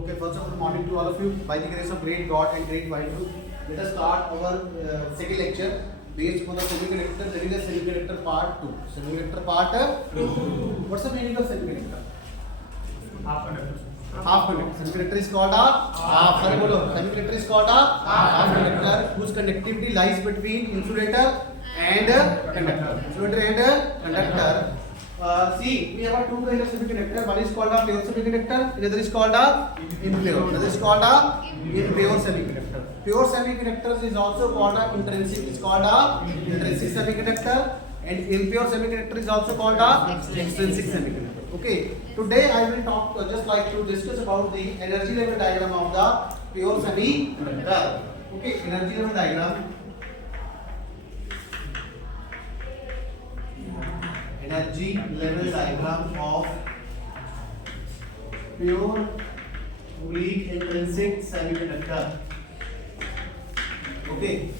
Okay, first of all, morning to all of you. By the grace of great God and great Vaheguru, let us start our second lecture based upon the semiconductor. That is the semiconductor part 2. Semiconductor part 2. What's the meaning of semiconductor? Half conductor. Half conductor. Semiconductor is called a half. Sorry, bolo. Semiconductor is called a half conductor whose conductivity lies between insulator and conductor. Insulator and conductor. See, we have two kinds of semiconductor. One is called a pure semiconductor, another is called a impure. Another is called a impure semiconductor. Pure semiconductors is also called a intrinsic. It's called a intrinsic semiconductor, and impure semiconductor is also called a extrinsic semiconductor. Okay. Today I will talk just like to discuss about the energy level diagram of the pure semiconductor. Okay, energy level diagram. Energy level diagram of pure weak intrinsic semiconductor. Okay.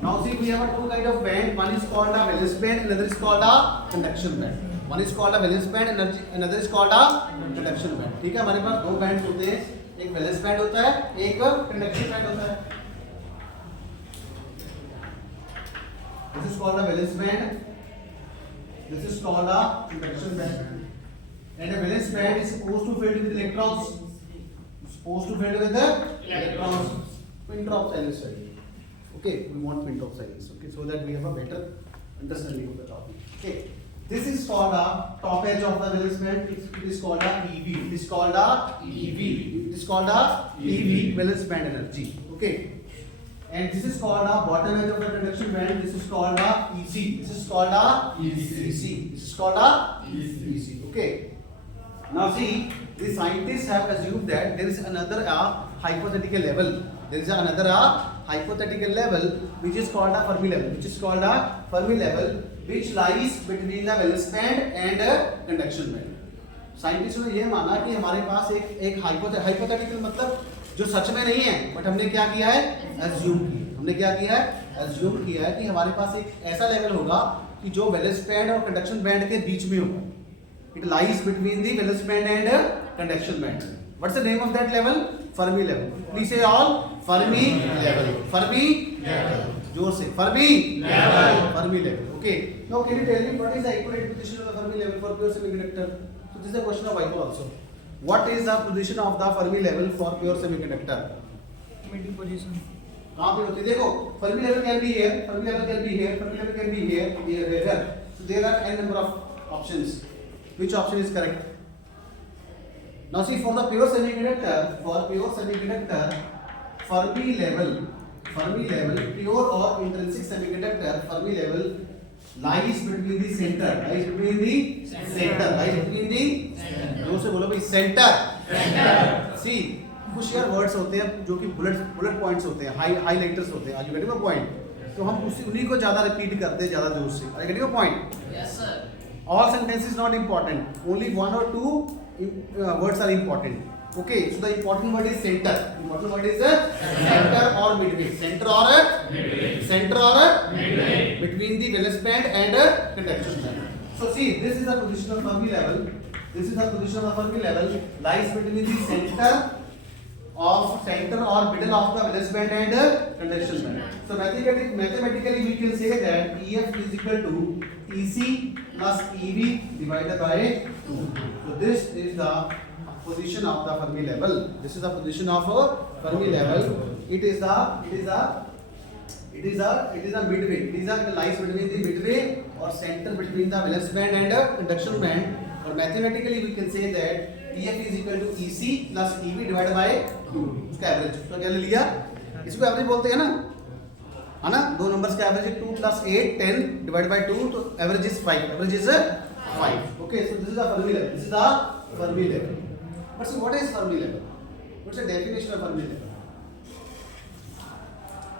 Now see, we have two kind of band. One is called a valence band, another is called a conduction band. One is called a valence band, another is called a conduction band. ठीक है, हमारे पास दो band होते हैं, एक valence band होता है, एक कंडक्शन बैंड होता है. This is called a valence band. This is called a conduction band. And a valence band is supposed to fill with electrons. Supposed to fill with the electrons. Pin drop silence study. Okay, we want pin drop silence. Okay, so that we have a better understanding of the topic. Okay, this is called a top edge of the valence band. It is called a EV. It is called a EV. It is called a EV, valence band energy. Okay. And this is called a bottom edge of the conduction band. This is called a EC. This is called a EC. This is called a EC. Okay. Now see, the scientists have assumed that there is another hypothetical level. There is another hypothetical level which is called a Fermi level. Which is called a Fermi level, which lies between the valence band and conduction band. साइंटिस्टों ने ये माना कि हमारे पास एक hypothetical मतलब जो सच में नहीं है, बट हमने क्या किया है, एज्यूम किया. हमने क्या किया है, एज्यूम किया है कि हमारे पास एक ऐसा लेवल होगा कि जो वैलेंस बैंड और कंडक्शन बैंड के बीच में होगा. It lies between the valence band and conduction band. What's the name of that level? Fermi level. Please say all, Fermi level. Fermi level. जोर से, Fermi level. Fermi level. Okay. Now can you tell me what is the equilibrium position of the Fermi level for pure semiconductor? So this is a question of hypo also. What is the position of the Fermi level for pure semiconductor? Meeting position. कहाँ पे होती है? देखो, Fermi level can be here, Fermi level can be here, Fermi level can be here, here. So there are n number of options. Which option is correct? Now see, for the pure semiconductor, Fermi level, pure or intrinsic semiconductor, Fermi level lies between the center. जोर से बोलो भाई, centre. सी, कुछ यार words होते हैं जो कि बुलेट पॉइंट्स होते हैं, हाईलाइटर्स होते हैं. Are you getting my point? तो हम उन्हीं को ज्यादा रिपीट करते हैं ज्यादा जोर से. Are you getting my point? Yes sir. All sentences not important, only one or two words are important. Okay, so the important word is center. Important word is center or midway. Center or midway between the valence band and conduction band. So see, this is the position of Fermi level. This is the position of Fermi level lies between the center or middle of the valence band and conduction band. So mathematically we can say that EF is equal to EC plus EV divided by 2. So this is the position of the Fermi level. This is the position of Fermi level. It is a midway. It lies between the midway or center between the valence band and conduction band. Or mathematically we can say that EF is equal to EC plus EV divided by 2. इसका average तो क्या ले लिया? इसको average बोलते हैं ना, है ना? दो नंबर्स का एवरेज 2 plus 8 10 divided by 2, तो average is 5. Average is 5. Okay, so this is the Fermi level. This is the Fermi level. But so what is Fermi level? What's the definition of Fermi level?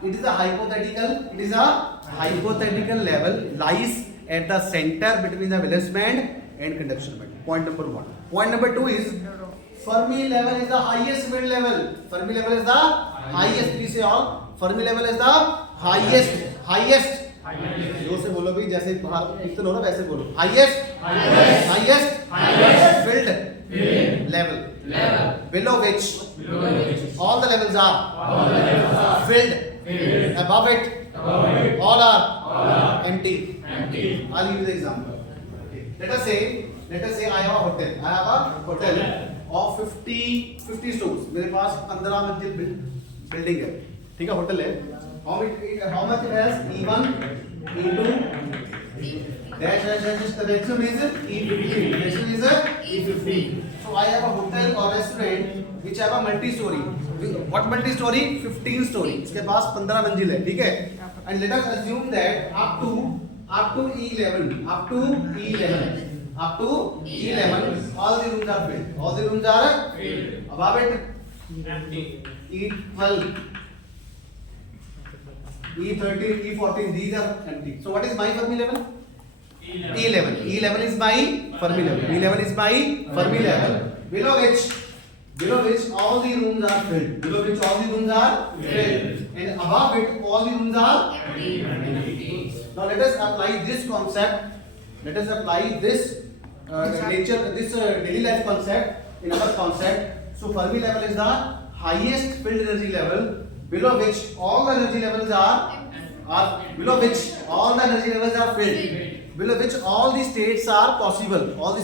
It is a hypothetical level lies at the center between the valence band and conduction band. Point number 1. Point number 2 is Fermi level is the highest mid level. Fermi level is the highest. Please say all. Fermi level is the highest. जोर से बोलो भाई, जैसे बाहर कीर्तन हो रहा वैसे बोलो. Highest field level. below which all the levels are filled, above it all are empty. I'll give you the example. Let us say I have a hotel. Of 50 stores. मेरे पास 15 मंजिल बिल्डिंग है, ठीक है, होटल है. How much it has? E1, E2, dash. The next one is E15. Next one is E15. So I have a hotel or restaurant which have a multi-story. What multi-story? 15 story. इसके पास 15 मंजिल है, ठीक है. And let us assume that up to E11, all the rooms are filled. Above it, E12, E13, E14, these are empty. So what is my Fermi level? E11 is my Fermi level. Below which all the rooms are filled. And above it all the rooms are empty. Now let us apply this concept. This daily life concept in our concept. So Fermi level is the highest filled energy level, below which all the energy levels are filled, below which all the states are possible, or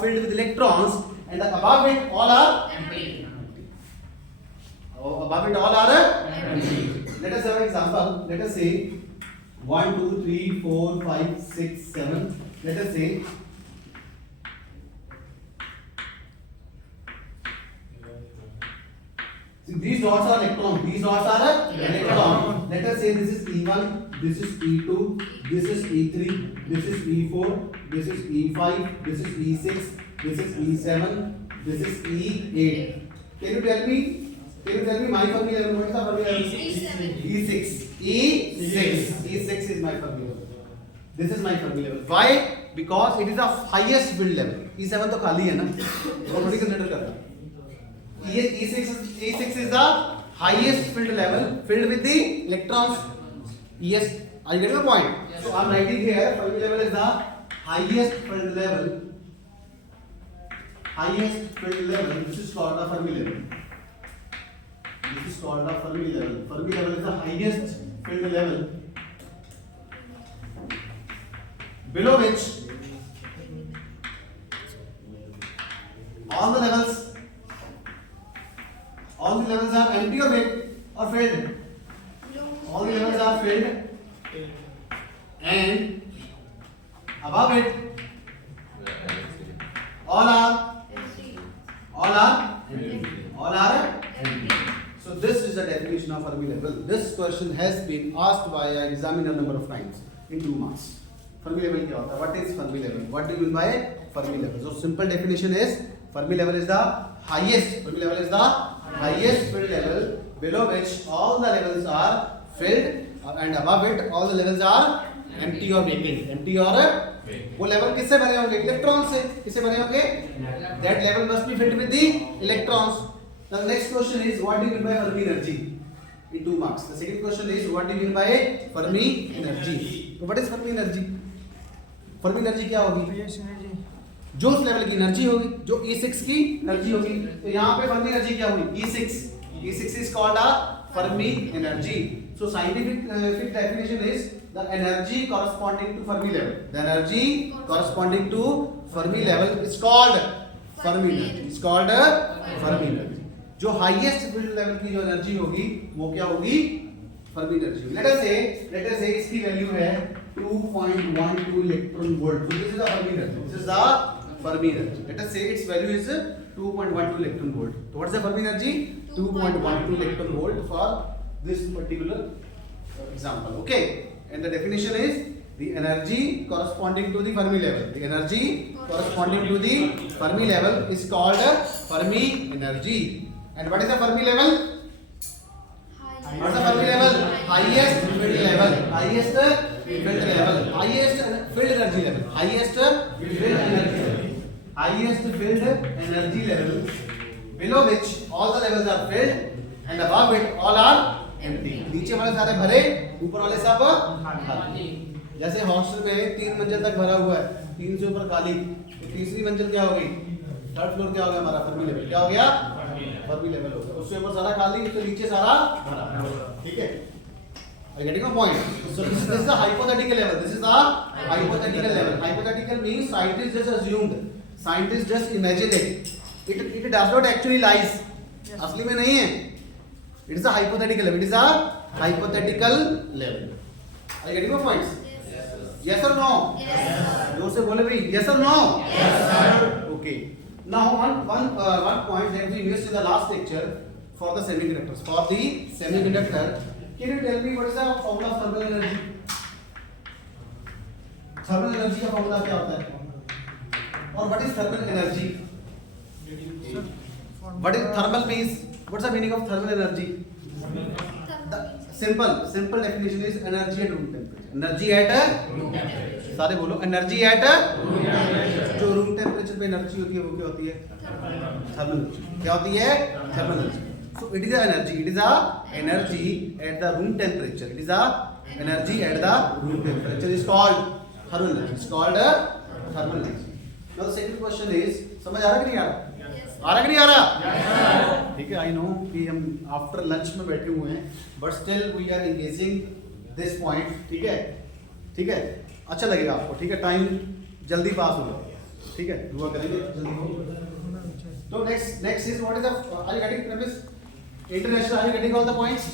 filled with electrons, and above it all are empty. Let us have an example. Let us say 1, 2, 3, 4, 5, 6, 7. Let us say these dots are electrons. Let us say this is E1, this is E2, this is E3, this is E4, this is E5, this is E6, this is E7, this is E8. Can you tell me my Fermi level? What is the Fermi level? E6 is my Fermi level. This is my Fermi level. Why? Because it is the highest filled level. E7 तो खाली है ना, और थोड़ी consider करना. E6 is the highest filled level, filled with the electrons. Yes, are you getting the point? Yes. So I am writing here Fermi level is the highest filled level. This is called the Fermi level. Fermi level is the highest filled level, below which all the levels are empty or filled. All the levels are filled, and above it all are empty. So this is the definition of Fermi level. This question has been asked by an examiner number of times in 2 marks. Fermi level क्या होता है? What is Fermi level? What do you mean by Fermi level? So simple definition is Fermi level is the highest filled level, below which all the levels are filled, and above it all the levels are empty or vacant. वो level किससे बने होंगे? Electron से. किससे बने होंगे? That level must be filled with the electrons. The next question is what do you mean by Fermi energy? In 2 marks. The second question is what do you mean by Fermi energy? So what is Fermi energy? Fermi energy क्या होगी? जो उस level की energy होगी, जो E6 की energy होगी. तो यहाँ पे Fermi energy क्या हुई? E6 is called a Fermi energy. So scientific definition is the energy corresponding to Fermi level. The energy corresponding to Fermi level is called Fermi energy. जो हाईएस्ट फील्ड लेवल की जो energy होगी वो क्या होगी? Fermi energy. Let us say इसकी value है 2.12 electron volt. So this is the Fermi energy. Let us say its value is 2.12 electron volt. So what is the Fermi energy? 2.12 electron volt for this particular example. Okay. And the definition is the energy corresponding to the Fermi level. The energy corresponding to the Fermi level is called Fermi energy. And what is the Fermi level? What is the Fermi level? Highest filled level. Highest filled energy level. Below which all the levels are filled, and above it all are empty. नीचे वाले सारे भरे, ऊपर वाले सब खाली. जैसे hostel में 3 मंजिल तक भरा हुआ है, 3 से ऊपर खाली, तो तीसरी मंजिल क्या होगी? थर्ड फ्लोर क्या हो गया हमारा? Fermi level. क्या हो गया? फर्मी लेवल हो गया। उससे ऊपर सारा खाली, तो नीचे सारा भरा। ठीक है, are you getting my point? So this is the hypothetical level. This is the hypothetical level. Hypothetical means scientists just assumed, scientists just imagined it. It does not actually lies. असली में नहीं है. It is a hypothetical level. It is a hypothetical level. Are you getting my points? Yes or no? Yes. जोर से बोले भाई. Yes or no? Yes sir. Okay. Now one point that we missed in the last lecture for the semiconductors. For the semiconductor, can you tell me what is the formula of thermal energy? Thermal energy का formula क्या होता है? और what is thermal energy? What is thermal means? What's the meaning of thermal energy? The simple definition is energy at room temperature. Energy at room temperature. सारे बोलो energy at room temperature. जो room temperature पे energy होती है वो क्या होती है? Thermal energy. क्या होती है? Thermal energy. So it is a energy. It is a energy at the room temperature. It is a energy at the room temperature. Is called thermal energy. It's called thermal energy. Now the second question is, समझ आ रहा कि नहीं आ रहा? आ रहा कि नहीं आ रहा? ठीक है, आई नो कि हम आफ्टर लंच में बैठे हुए हैं, but still we are engaging this point. ठीक है, ठीक है, अच्छा लगेगा आपको. ठीक है, टाइम जल्दी पास होगा. ठीक है, दुआ करेंगे जल्दी हो. तो next is what is the, are you getting premise? International, are you getting all the points?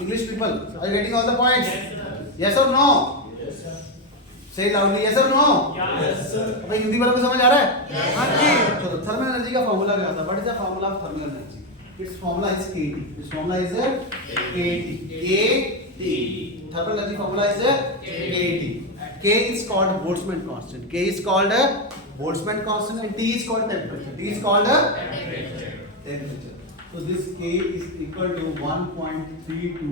English people, are you getting all the points? Yes or no? Yes sir. Say loudly, yes or no? Yes sir. अबे हिंदी वालों को समझ आ रहा है? हाँ जी. चलो, thermal energy का formula क्या होता है? What is the formula of thermal energy? Its formula is KT. Its formula is KT. Thermal energy formula is KT. K is called Boltzmann constant. K is called Boltzmann constant and T is called temperature. T is called temperature. So this K is equal to 1.32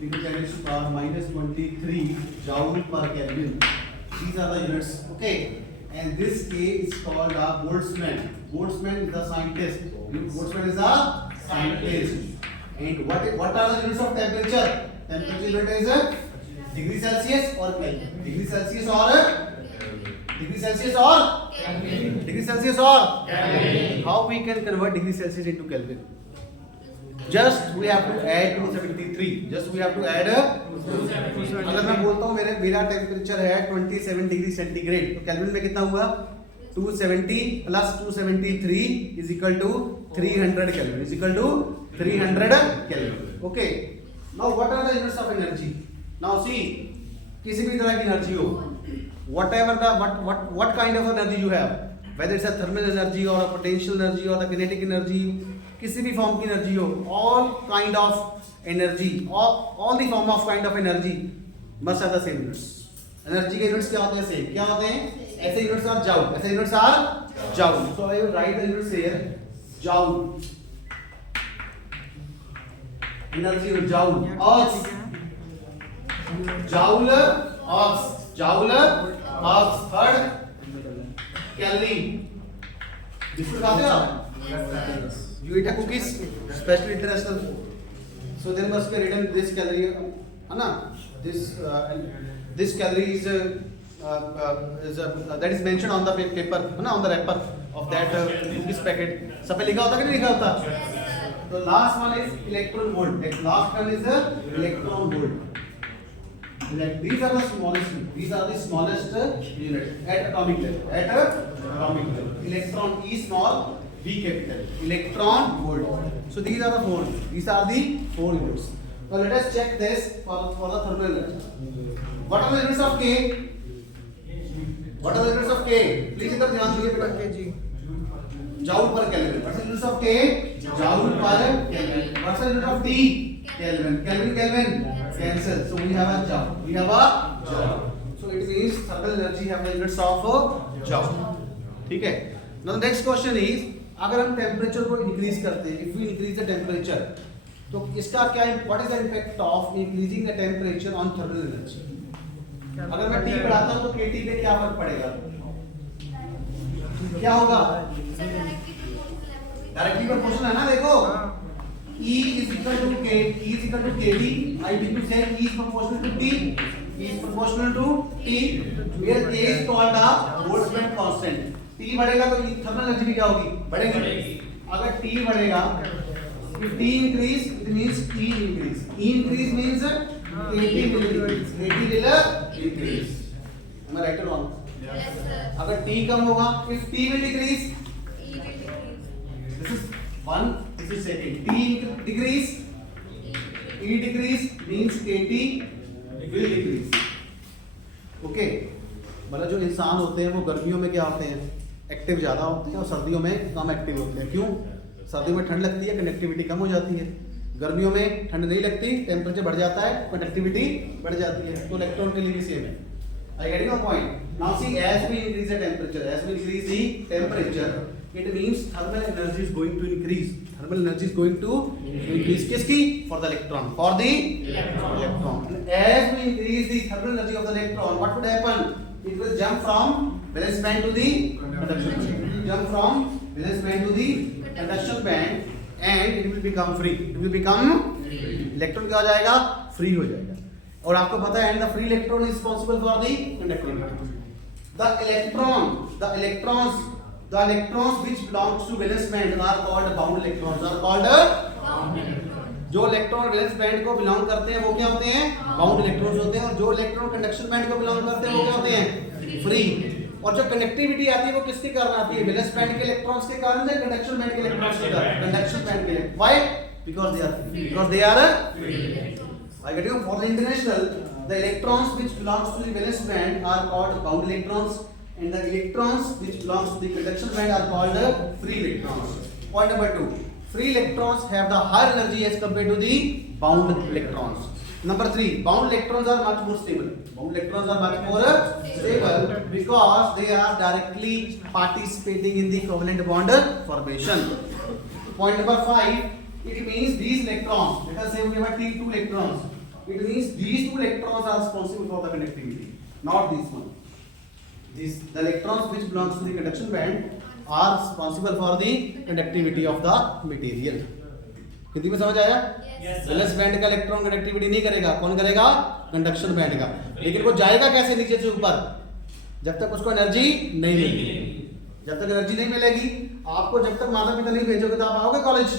into 10 raised to power minus 23 joule per Kelvin. These are the units, okay? And this K is called a Boltzmann. Boltzmann is the scientist. Boltzmann is a scientist. And what are the units of temperature? Temperature unit is degree Celsius or Kelvin. Degree Celsius or degree Celsius or Kelvin. Degree Celsius or Kelvin. How we can convert degree Celsius into Kelvin? Just we have to add 273. Just we have to add अगर मैं बोलता हूँ मेरा temperature है 27 degree centigrade, तो kelvin में कितना हुआ? 270 plus 273 is equal to 300 kelvin. Is equal to 300 kelvin. Okay, now what are the units of energy? Now see, किसी भी तरह की एनर्जी हो, whatever the what kind of energy you have, whether it's a thermal energy or a potential energy or the kinetic energy, किसी भी form की energy हो, all kind of energy, all the form of kind of energy must have the same units. Energy के units क्या होते हैं? Same. क्या होते हैं? ऐसे यूनिट्स आर joule. ऐसे units are joule. So I will write the units here. joule. Energy हो joule. Ox. joule. Ox. joule. Ox. Third. Kelvin. Biscuit खाते हो आप? You eat a cookies, especially international. So there must be written this calorie, है ना? This calorie is that is mentioned on the paper, है ना? On the wrapper of that cookies packet. सब पे लिखा होता कि नहीं लिखा होता? तो last one is electron volt. The last one is electron volt. These are the smallest. These are the smallest units at atomic level. At atomic level, electron E small, V capital, electron volt. So these are the four. These are the four units. Now let us check this for the thermal energy. What are the units of K? What are the units of K? Please इधर ध्यान दीजिए बेटा. kg. Joule per Kelvin. What's the units of K? Joule per Kelvin. What's the unit of T? Kelvin. Kelvin. Cancel. So we have a joule. We have a joule. So it means thermal energy have the units of joule. ठीक है. Now the next question is, अगर हम temperature को increase करते हैं, if we increase the temperature, तो इसका क्या, what is the effect of increasing the temperature on thermal energy? अगर मैं टी बढ़ाता हूं तो केटी पे क्या फर्क पड़ेगा? क्या होगा? डायरेक्टली प्रोपोर्शनल है ना. देखो, E is equal to K, E is equal to KT. I need to say E is proportional to T. E is proportional to T. Where K is called a Boltzmann constant. T बढ़ेगा तो thermal energy भी क्या होगी, बढ़ेगी। अगर T बढ़ेगा, if T increase it means E increase. E increase means AT will increase. AT will increase. Am I right or wrong? Yes, sir. अगर T कम होगा, if T will decrease, E will decrease. this is one, this is second. T decrease, E decrease means AT will decrease. Okay. मतलब जो इंसान होते हैं वो गर्मियों में क्या होते हैं, एक्टिव ज़्यादा होते हैं और सर्दियों में कम एक्टिव होते हैं। क्यों? सर्दियों में ठंड लगती है, कंडक्टिविटी कम हो जाती है। गर्मियों में ठंड नहीं लगती, टेम्परेचर बढ़ जाता है, कंडक्टिविटी बढ़ जाती है। तो इलेक्ट्रॉन के लिए भी सेम है। I get your point. Now see, as we increase the temperature, as we increase the temperature, it means thermal energy is going to increase. Thermal energy is going to increase. किसकी? For the electron. For the electron. And as we increase the thermal energy of the electron, what would happen? It will jump from valence band to the conduction band. It will jump from valence band to the conduction band, and it will become free. It will become electron क्या हो जाएगा? Free हो जाएगा। और आपको पता है, and the free electron is responsible for the conductivity. The electrons which belongs to valence band are called bound electrons. Are called जो इलेक्ट्रॉन वैलेंस बैंड को बिलोंग करते हैं वो क्या होते हैं? बाउंड इलेक्ट्रॉन्स होते हैं। और जो इलेक्ट्रॉन कंडक्शन बैंड को बिलोंग करते हैं वो क्या होते हैं? फ्री। और जो कनेक्टिविटी आती है वो किसके कारण आती है? वैलेंस बैंड के इलेक्ट्रॉन्स के कारण या कंडक्शन बैंड के इलेक्ट्रॉन्स के कारण? कंडक्शन बैंड के। Why? Because they are I get you. For the international, the electrons which belongs to the valence band are called bound electrons, and the electrons which belongs to the conduction band are called free electrons. Point number 2. Free electrons have the higher energy as compared to the bound electrons. Number 3. Bound electrons are much more stable. Bound electrons are much more stable because they are directly participating in the covalent bond formation. Point number 5. It means these electrons, let us say we have two electrons. It means these two electrons are responsible for the conductivity, not this one. The electrons which belongs to the conduction band are responsible for the conductivity of the material. Hindi में समझ आया? Valence band का electron conductivity नहीं करेगा, कौन करेगा? Conduction band का। लेकिन वो जाएगा कैसे नीचे से ऊपर? जब तक उसको एनर्जी नहीं मिलेगी। जब तक एनर्जी नहीं मिलेगी, आपको जब तक माता पिता नहीं भेजोगे तो आप आओगे कॉलेज?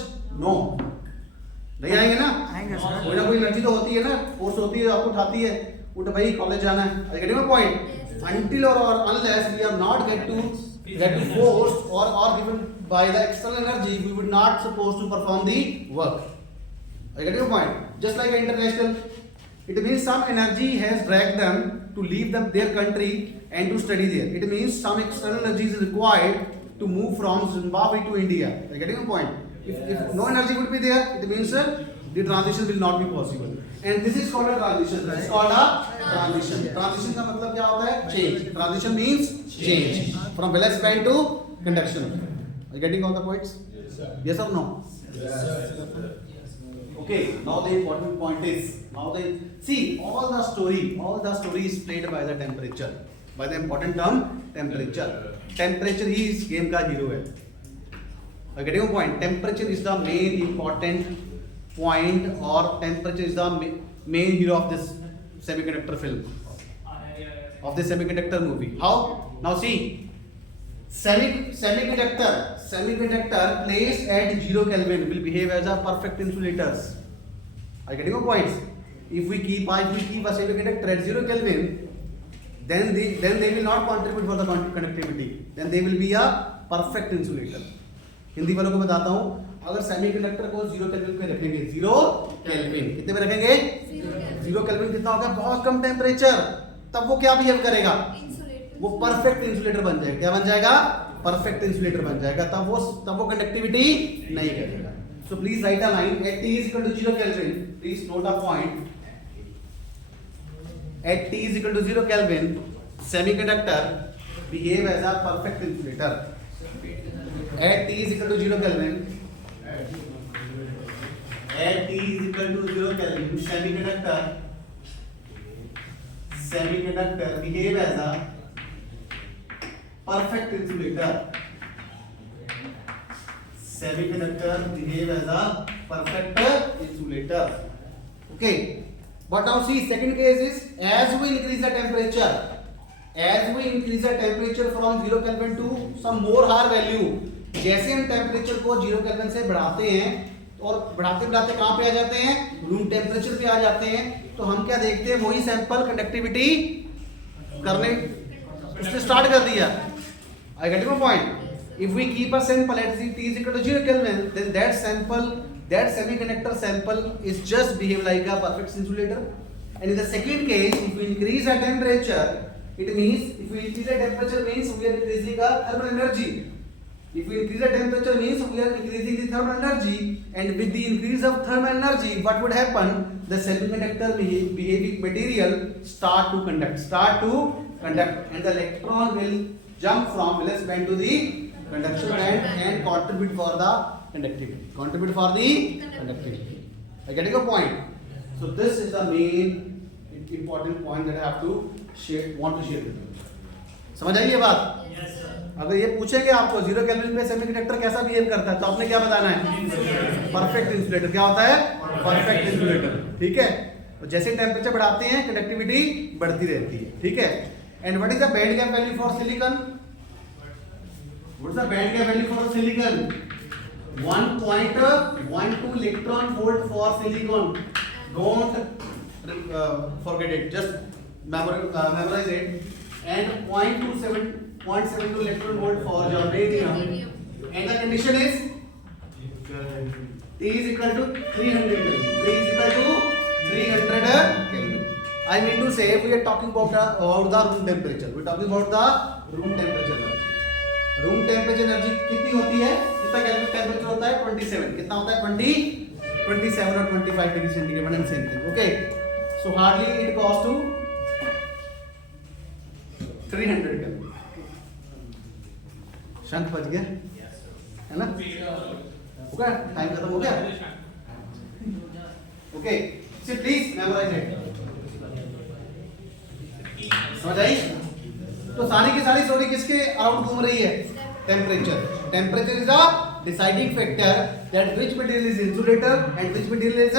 नो, नहीं आएंगे ना? आएंगे सर। कोई ना कोई एनर्जी तो होती है ना, फोर्स होती है, आपको उठाती है, उठ भाई कॉलेज जाना है। I get your point? Until or unless we are not get to force or given by the external energy, we would not supposed to perform the work. I get your point? Just like international, it means some energy has dragged them to leave their country and to study there. It means some external energy is required to move from Zimbabwe to India. Are you getting a point? If no energy would be there, it means the transition will not be possible. And this is called a transition. This is called a transition. Transition का मतलब क्या होता है? Change. Transition means change from valence band to conduction. Are you getting all the points? Yes, sir. Yes or no? Yes, sir. Okay. Now the important point is, see all the story is played by the temperature, by the important term temperature. Temperature ही इस game का hero है. Are you getting a point? Temperature is the main important point, or temperature is the main hero of this semiconductor film, of this semiconductor movie. How? Now see, semiconductor placed at 0 Kelvin will behave as a perfect insulators. Are you getting your points? If we keep a semiconductor at 0 Kelvin, then they will not contribute for the conductivity. Then they will be a perfect insulator. Hindi वालों को बताता हूँ, अगर semiconductor को 0 kelvin पे रखेंगे, 0 kelvin कितने पे रखेंगे? 0 केल्विन कितना होगा? बहुत कम टेम्परेचर। तब वो क्या बिहेव करेगा? वो परफेक्ट इंसुलेटर बन जाएगा। क्या बन जाएगा? परफेक्ट इंसुलेटर बन जाएगा। तब वो कंडक्टिविटी नहीं करेगा। So please right a line at T is equal to 0 Kelvin. Please note a point. At T is equal to 0 Kelvin, semiconductor behave as a perfect insulator. At T is equal to 0 Kelvin, at T is equal to 0 Kelvin, semiconductor behave as a perfect insulator. Semiconductor behave as a perfect insulator. Okay. But now see, second case is, as we increase the temperature, as we increase the temperature from 0 Kelvin to some more higher value, जैसे हम temperature को 0 kelvin से बढ़ाते हैं और बढ़ाते बढ़ाते कहां पे आ जाते हैं, रूम टेम्परेचर पे आ जाते हैं, तो हम क्या देखते हैं, वही सैंपल कंडक्टिविटी करने उसने स्टार्ट कर दिया. I get your point. If we keep a sample at T is equal to 0 Kelvin, then that sample, that semiconductor sample is just behave like a perfect insulator. And in the second case, if we increase the temperature, it means if we increase the temperature means we are increasing the thermal energy. If we increase the temperature means we are increasing the thermal energy, and with the increase of thermal energy, what would happen? The semiconductor behaving material start to conduct, and the electron will jump from valence band to the conduction band and contribute for the conductivity. I get your point. So this is the main important point that I have to want to share with you. समझ आई ये बात? Yes, sir. अगर ये पूछेंगे आपको 0 kelvin पे semiconductor कैसा behave करता है, तो आपने क्या बताना है? Perfect insulator. क्या होता है? Perfect insulator. ठीक है. तो जैसे टेम्परेचर बढ़ाते हैं कंडक्टिविटी बढ़ती रहती है. ठीक है. And what is the band gap value for silicon? What is the band gap value for silicon? 1.12 electron volt for silicon. Don't forget it. Just memorize it. And 0.72 electron volt for germanium. And the condition is T is equal to 300 Kelvin. T is equal to 300 Kelvin. I mean to say, we are talking about the room temperature. We are talking about the room temperature energy. Room temperature energy कितनी होती है? कितना kelvin temperature होता है? 27. कितना होता है? 27 और 25 degree centigrade and same thing. Okay. So hardly it cost to 300 kelvin. शंख बज गया है ना? हो गया? टाइम खत्म हो गया? Okay. So please memorise it. समझ आई? तो सारी की सारी स्टोरी किसके अराउंड घूम रही है? Temperature. Temperature is a deciding factor that which material is insulator and which material is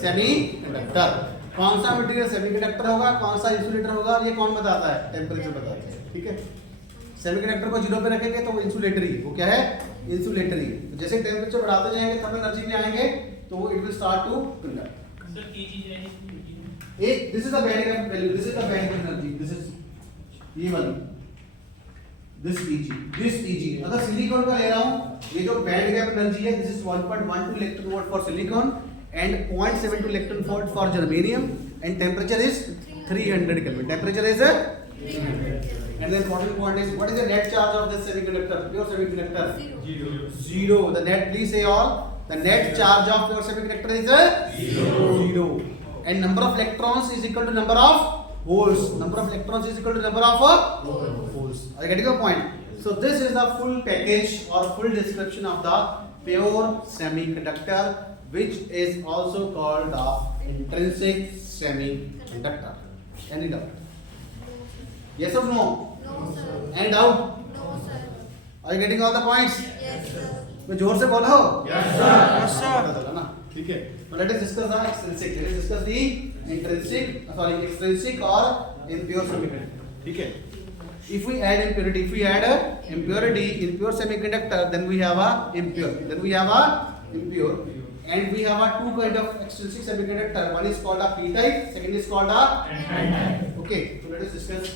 semiconductor. कौन सा मटेरियल सेमीकंडक्टर होगा, कौन सा इंसुलेटर होगा, ये कौन बताता है? टेम्परेचर बताता है. ठीक है. सेमीकंडक्टर को 0 पे रखेंगे तो वो इंसुलेटरी, वो क्या है? इंसुलेटरी. जैसे टेम्परेचर बढ़ाते जाएंगे, थर्मल एनर्जी में आएंगे, तो it will start to conduct. Sir की चीज है this is the band gap value, this is the band gap energy, this is ये वाली, दिस Eg. अगर सिलिकॉन का ले रहा हूं, ये जो बैंड गैप एनर्जी है, this is 1.12 electron volt for silicon and 0.72 electron volt for germanium, and temperature is 300 kelvin. Temperature is 300. And the important point is, what is the net charge of this semiconductor, pure semiconductor? Zero. The net, please say all. The net charge of pure semiconductor is zero. And number of electrons is equal to number of holes. Number of electrons is equal to number of holes. Are you getting your point? So this is the full package or full description of the pure semiconductor, which is also called the intrinsic semiconductor. Any doubt? Yes or no? No, sir. Any doubt? No, sir. Are you getting all the points? Yes, sir. तो जोर से बोलो. Yes, sir. Yes, sir. पता चला ना? ठीक है. Now let us discuss the extrinsic. Let us discuss the extrinsic or impure semiconductor. ठीक है. If we add impurity, in pure semiconductor, then we have a impure. And we have a two kind of extrinsic semiconductor. One is called a P type, second is called a N type. Okay. So let us discuss.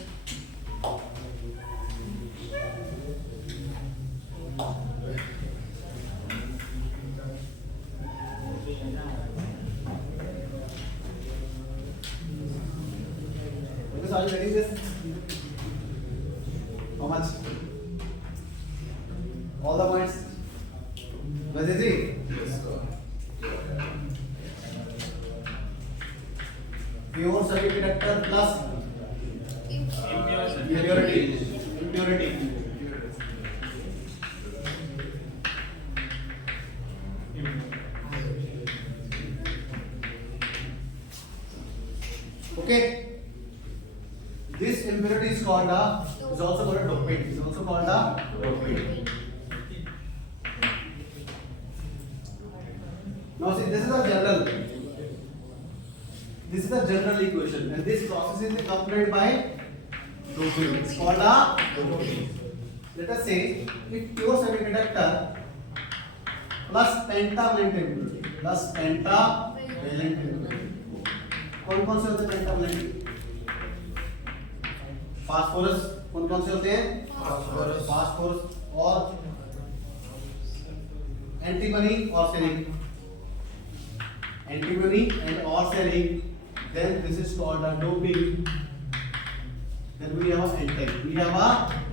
Are you getting this? How much? All the points? Was it easy? Yes, sir. Pure semiconductor plus impurity. Okay. This impurity is called is also called a dopant. Is also called a dopant. Now see, this is a general equation, and this process is accompanied by doping. It's called a doping. Let us say if pure semiconductor plus pentavalent impurity plus pentavalent impurity. कौन कौन से होते हैं pentavalent? Phosphorus. कौन कौन से होते हैं? फास्फोरस और एंटीमनी और ceric. Antimony and or serine, then this is called a doping. Then we have n-type. We have a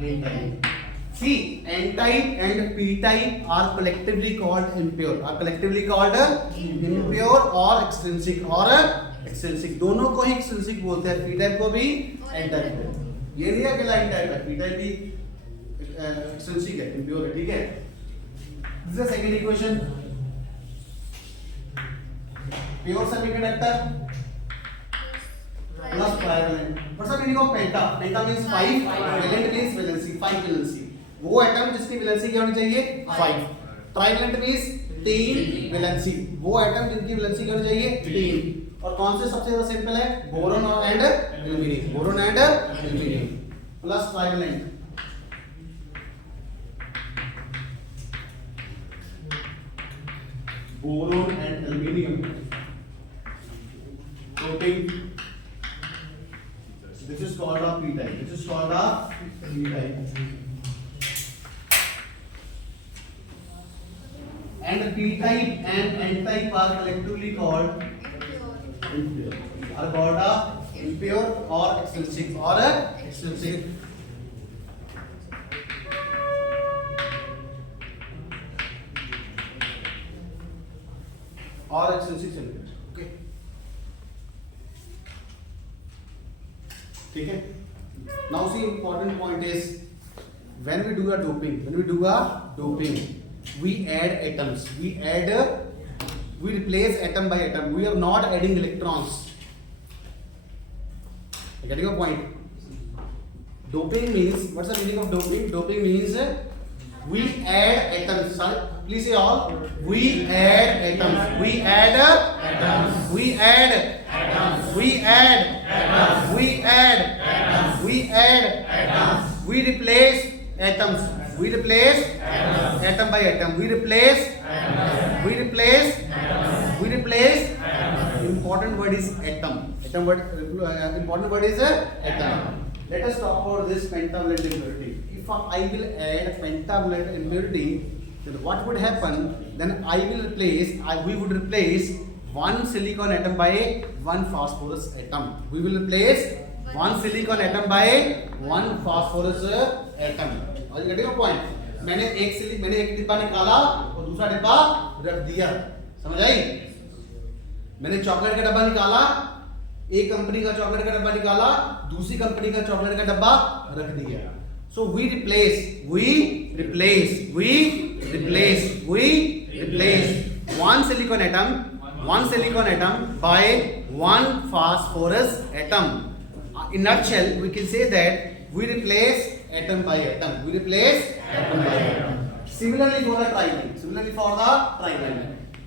n-type. See, n-type and p-type are collectively called impure. Are collectively called impure or extrinsic or extrinsic. दोनों को ही extrinsic बोलते हैं. p-type को भी n-type को. ये नहीं है कि n-type है. p-type भी extrinsic है, impure है. ठीक है? This is the second equation. Pure semiconductor plus trivalent. What's the meaning of penta? Penta means 5. Valent means valency. 5 valency. वो एटम जिसकी वैलेंसी क्या होनी चाहिए? 5. Trivalent means 3 valency. वो एटम जिनकी वैलेंसी क्या होनी चाहिए? 3. और कौन से सबसे ज्यादा सिंपल है? बोरोन और and aluminium. Boron and aluminium plus trivalent. Boron and aluminium doping. This is called a p-type. This is called a p-type. And p-type and n-type are collectively called impure. Are called a impure or extrinsic or extrinsic. Or extrinsic semiconductor. Okay. ठीक है. Now see, important point is when we do a doping, we add atoms. We replace atom by atom. We are not adding electrons. Getting your point? Doping means, what's the meaning of doping? Doping means we add atoms. Please say all. We add atoms. We add atoms. We add atoms. We add atoms. We add atoms. We add atoms. We replace atoms. We replace atoms. Atom by atom. We replace atoms. We replace atoms. We replace atoms. Important word is atom. Atom word. Important word is atom. Let us talk about this pentavalent impurity. If I will add pentavalent impurity, then what would happen? Then we would replace one silicon atom by one phosphorus atom. We will replace one silicon atom by one phosphorus atom. Are you getting your point? मैंने एक डिब्बा निकाला और दूसरा डिब्बा रख दिया. समझ आई? मैंने चॉकलेट का डब्बा निकाला, एक कंपनी का चॉकलेट का डब्बा निकाला, दूसरी कंपनी का चॉकलेट का डब्बा रख दिया. So we replace one silicon atom by one phosphorus atom. In nutshell, we can say that we replace atom by atom. Similarly for the trivalent,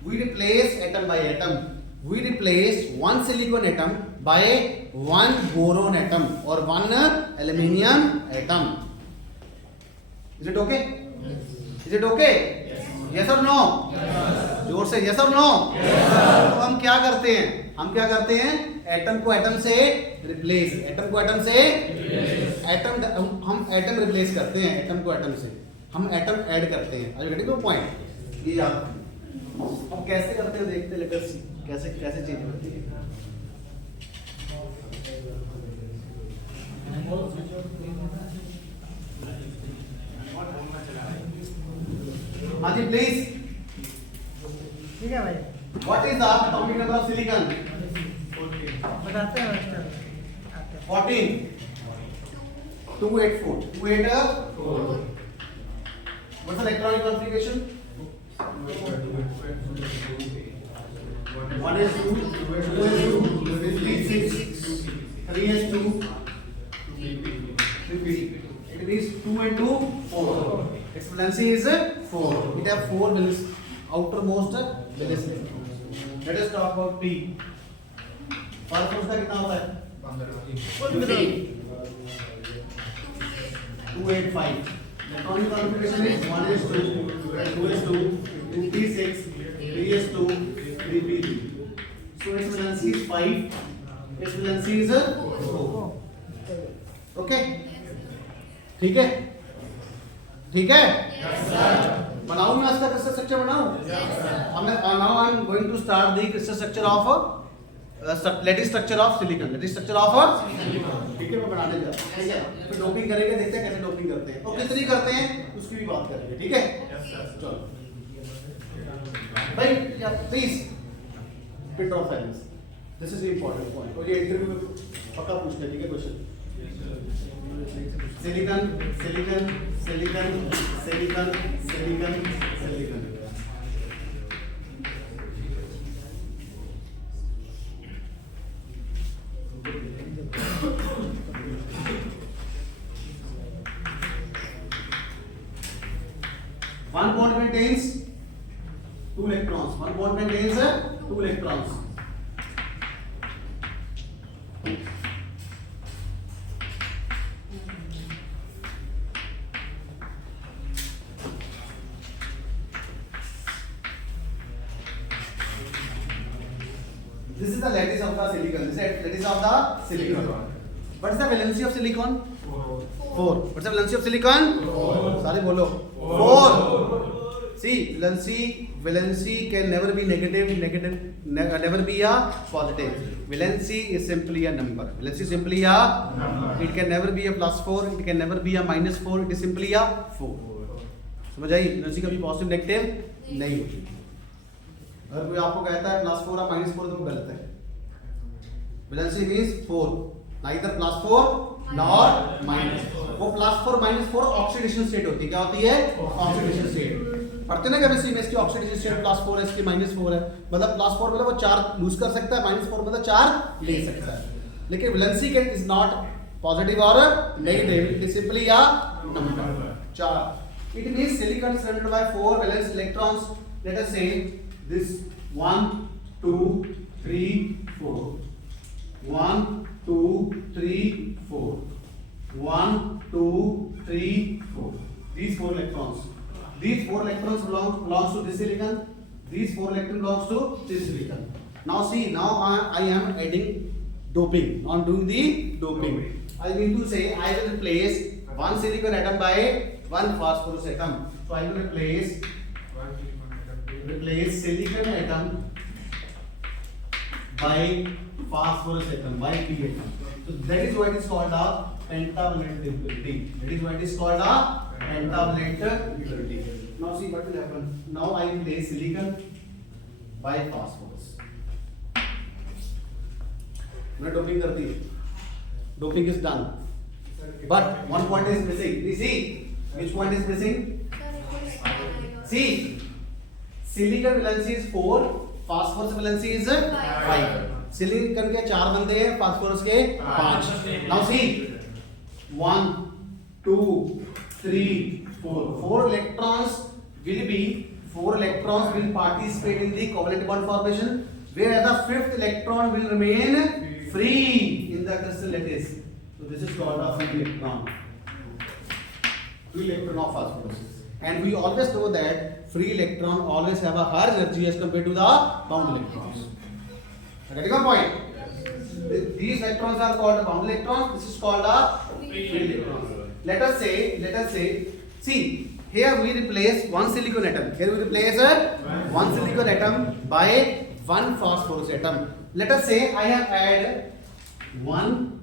we replace atom by atom. We replace one silicon atom by one boron atom or one aluminium atom. Is it okay? Is it okay? Yes or no? जोर से yes or no? तो हम क्या करते हैं? Atom को atom से replace. हम एटम रिप्लेस करते हैं. एटम को एटम से हम एटम ऐड करते हैं. Are you getting the point? ये याद. हम कैसे करते हैं देखते हैं. लेट अस सी कैसे चेंज होती है. हाँ जी प्लीज. ठीक है भाई. What is the atomic number of silicon? बताते हैं master. 14. 284. What's the electronic configuration? 1s2, 2s2, 56, 3s2, 3p. It means 2 and 2, 4. Its valency is 4. It has 4 valency, outermost valency. Let us talk about P. Phosphorus का कितना होता है? 15. 285. Electronic configuration is 1s2, 2s2, 2p6, 3s2, 3p3. So its valency is 5. Its valency is 4. Okay? ठीक है? ठीक है? बनाऊं मैं इसका क्रिस्टल स्ट्रक्चर बनाऊं? Now I am going to start the crystal structure of lattice structure of silicon. Lattice structure of silicon. ठीक है, मैं बनाने जा रहा हूं. ठीक है? फिर डोपिंग करेंगे, देखते हैं कैसे डोपिंग करते हैं और कितनी करते हैं उसकी भी बात करेंगे. ठीक है? चलो भाई, please pit of silence. This is the important point. और ये इंटरव्यू में पक्का पूछते हैं. ठीक है? Question silicon silicon silicon silicon silicon silicon. One bond contains 2 electrons. One bond contains 2 electrons. This is the lattice of the silicon. This is lattice of the silicon. What is the valency of silicon? 4. What's the valency of silicon? 4. सारे बोलो. 4. See, valency can never be negative, never be a positive. Valency is simply a number. Valency is simply a number. It can never be a +4. It can never be a -4. It is simply a 4. समझ आई? valency कभी positive negative नहीं होती. अगर कोई आपको कहता है +4 या -4 तो वो गलत है. valency means 4, neither +4 nor -4. वो +4 -4 ऑक्सीडेशन स्टेट होती है. क्या होती है? Oxidation state. पढ़ते ना केमिस्ट्री में इसकी ऑक्सीडेशन स्टेट +4 है, इसकी -4 है. मतलब +4 मतलब वो 4 लूज कर सकता है, -4 मतलब 4 ले सकता है. लेकिन valency can is not positive or negative. It is simply a number. 4. It means silicon is surrounded by 4 valence electrons. Let us say this 1 2 3 4. 1 2 3 4. 1 2 3 4. These 4 electrons. These 4 electrons belongs to this silicon. These 4 electrons belongs to this silicon. Now see, now I am adding doping. Now I am doing the doping. I mean to say I will replace one silicon atom by one phosphorus atom. So I will replace silicon atom by phosphorus atom by P atom. So that is why it is called a pentavalent impurity. That is why it is called a pentavalent impurity. Now see what will happen. Now I will place silicon by phosphorus. मैं doping कर दी. Doping is done. But one point is missing. You see which point is missing? See, silicon valency is 4, phosphorus valency is 5. Silicon के 4 बनते हैं, phosphorus के 5. Now see 1 2 3 4. 4 electrons will participate in the covalent bond formation, where the 5th electron will remain free in the crystal lattice. So this is called a free electron. Free electron of phosphorus. And we always know that free electron always have a higher energy as compared to the bound electrons. Getting a point? These electrons are called bound electrons. This is called a free electron. Let us say, see, here we replace one silicon atom. Here we replace one silicon atom by one phosphorus atom. Let us say I have added one.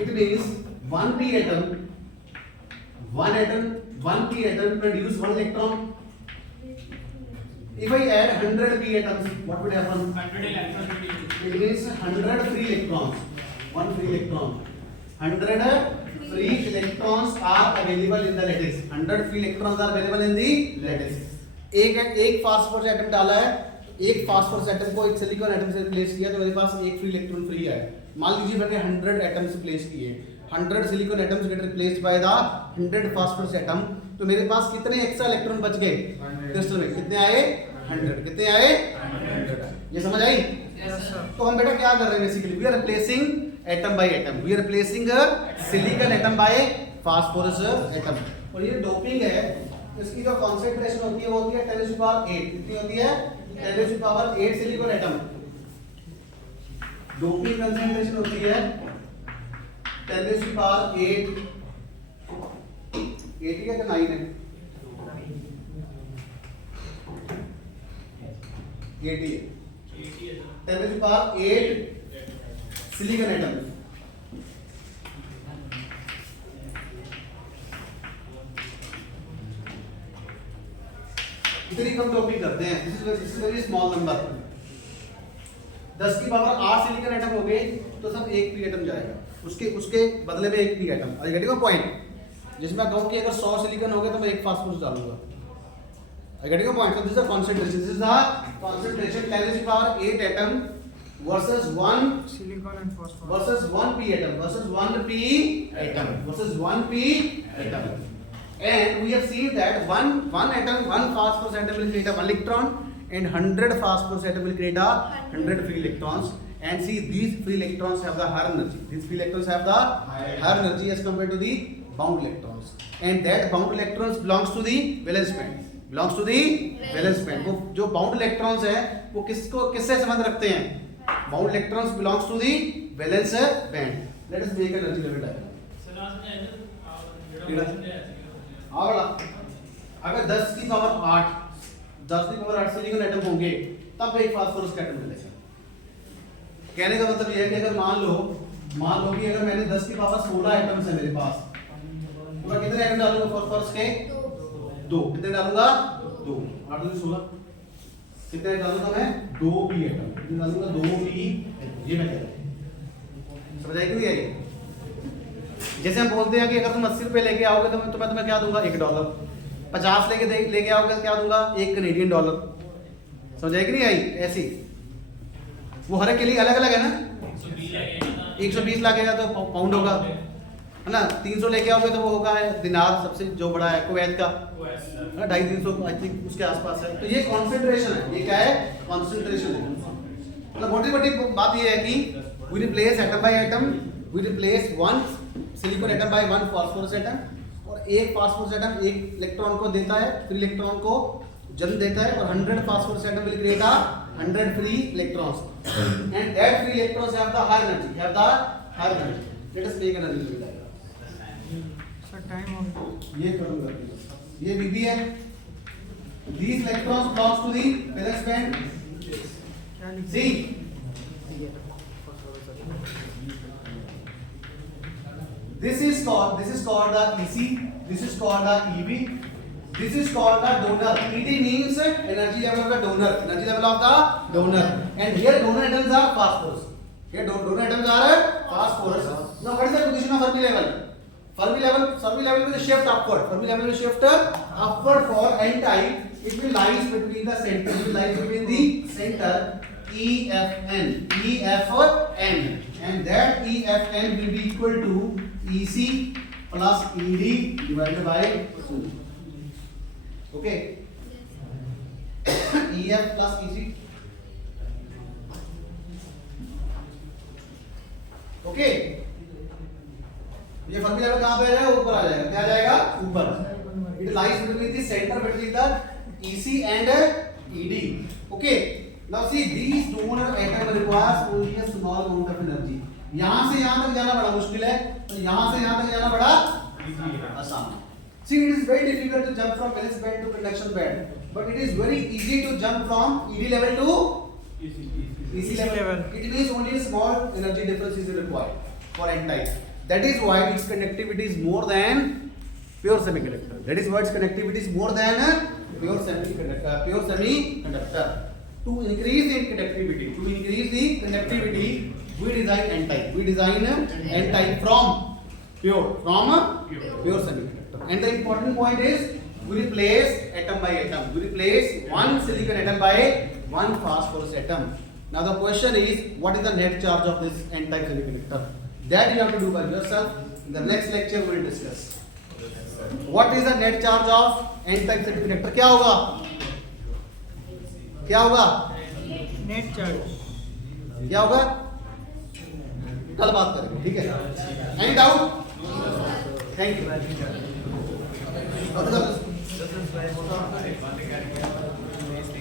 It means one p atom. One p atom produce one electron. If I add 100 p atoms, what would happen? 100 electrons will be used. It means 100 free electrons. One free electron. 100 free electrons are available in the lattice. 100 free electrons are available in the lattice. एक phosphorus atom डाला है, एक phosphorus atom को एक silicon atom से replace किया तो मेरे पास एक फ्री इलेक्ट्रॉन फ्री है. मान लीजिए मैंने 100 एटम्स प्लेस किए. 100 silicon atoms gate replaced by the 100 phosphorus atom. तो मेरे पास कितने एक्स्ट्रा इलेक्ट्रॉन बच गए क्रिस्टल में? कितने आए? 100. कितने आए? 100. ये समझ आई? Yes, sir. तो हम बेटा क्या कर रहे हैं basically, we are replacing atom by atom, we are replacing silicon atom by phosphorus atom. और ये डोपिंग है, इसकी जो कॉन्सेंट्रेशन होती है वो होती है 10⁸ कितनी होती है? 10⁸ सिलिकॉन एटम। डोपिंग कंसेंट्रेशन होती है 10⁸ 80 है कि 9 है? 80 है। 10⁸ सिलिकॉन एटम। इतनी कम डोपिंग करते हैं, this is very small number. 10 की पावर 8 सिलिकॉन एटम हो गए तो सब एक पी एटम जाएगा, उसके बदले में एक पी एटम। और गेटिंग अ पॉइंट, जिसमें मैं कहूं कि अगर 100 सिलिकॉन हो गए तो मैं एक फास्फोरस डालूंगा। I getting a point? So this is the concentration. This is the concentration 10⁸ atom versus 1 Silicon and phosphorus. versus 1 p atom versus 1 p atom versus 1 p atom. And we have seen that one atom, one phosphorus atom will create a 1 electron, and 100 phosphorus atom will create a 100 free electrons. And see, these free electrons have the higher energy. These free electrons have the higher energy as compared to the bound electrons. And that bound electrons belongs to the valence band. Belongs to the valence band. वो जो bound electrons है वो किससे संबंध रखते हैं? Bound electrons belongs to the valence band. Let us make an energy level diagram. हाँ बड़ा, अगर 10 की पावर 8 सिलिकॉन एटम होंगे तब एक फास्फोरस का एटम मिलेगा। कहने का मतलब यह है कि अगर मान लो कि अगर मैंने 10 की पावर 16 एटम्स है मेरे पास, तो मैं कितने एटम डालूंगा फास्फोरस के? 2। कितने डालूंगा? 2। 8 2 16, कितने डालूंगा मैं? 2 पी एटम। कितने डालूंगा? 2 पी। ये मैं कह रहा हूं, समझ आई कि नहीं आई? जैसे हम बोलते हैं कि अगर तुम 80 रुपए लेके आओगे तो मैं तुम्हें क्या दूंगा? $1। 50 लेके आओगे तो क्या दूंगा? $1 कनेडियन। समझ आई कि नहीं आई? ऐसी वो हर एक के लिए अलग अलग है ना। 120 लगेगा तो पाउंड होगा, है ना। 300 लेके आओगे तो वो होगा दिनार, सबसे जो बड़ा है कुवैत का, 250-300 आई थिंक उसके आसपास है। तो ये कॉन्सेंट्रेशन है। ये क्या है? कॉन्सेंट्रेशन है। मतलब मोटी बात ये है कि we replace atom by atom, we replace 1 silicon atom by 1 phosphorus atom, और एक फास्फोरस एटम एक इलेक्ट्रॉन को देता है, फ्री इलेक्ट्रॉन को जन्म देता है, और 100 phosphorus atom will create a 100 free electrons, and that free electrons have the higher energy. Let us make an energy diagram. Sir, time on. ये करूंगा, ये VB है। These electrons belongs to the valence band. क्या लिखा? See, this is called the EC, this is called the EB, this is called the donor. ED means energy level of the donor, and here donor atoms are phosphorus. Here donor atoms are phosphorus. Now what is the position of Fermi level? Fermi level will shift upward. Fermi level will shift upward for n type. It will lies between the center. It will lies between the center EFN, and that EFN will be equal to EC plus ED divided by 2. Okay. EF plus EC. Okay. ये Fermi level कहाँ पे है? ऊपर आ जाएगा। क्या आ जाएगा? ऊपर। It lies between the center between the EC and ED. Okay. Now see, these donor atom requires only a small amount of energy. यहाँ से यहाँ तक जाना बड़ा मुश्किल है, तो यहाँ से यहाँ तक जाना बड़ा आसान है। See, it is very difficult to jump from valence band to conduction band, but it is very easy to jump from ED level to EC level. It means only a small energy difference is required for n type. That is why its conductivity is more than pure semiconductor. That is why its conductivity is more than pure semiconductor. To increase the conductivity, we design n type. We design n type from pure semiconductor. And the important point is we replace atom by atom. We replace one silicon atom by one phosphorus atom. Now the question is, what is the net charge of this n type semiconductor? That you have to do by yourself. In the next lecture we will discuss. What is the net charge of n type semiconductor? क्या होगा? Net charge क्या होगा? कल बात करेंगे, ठीक है? Any doubt? Thank you.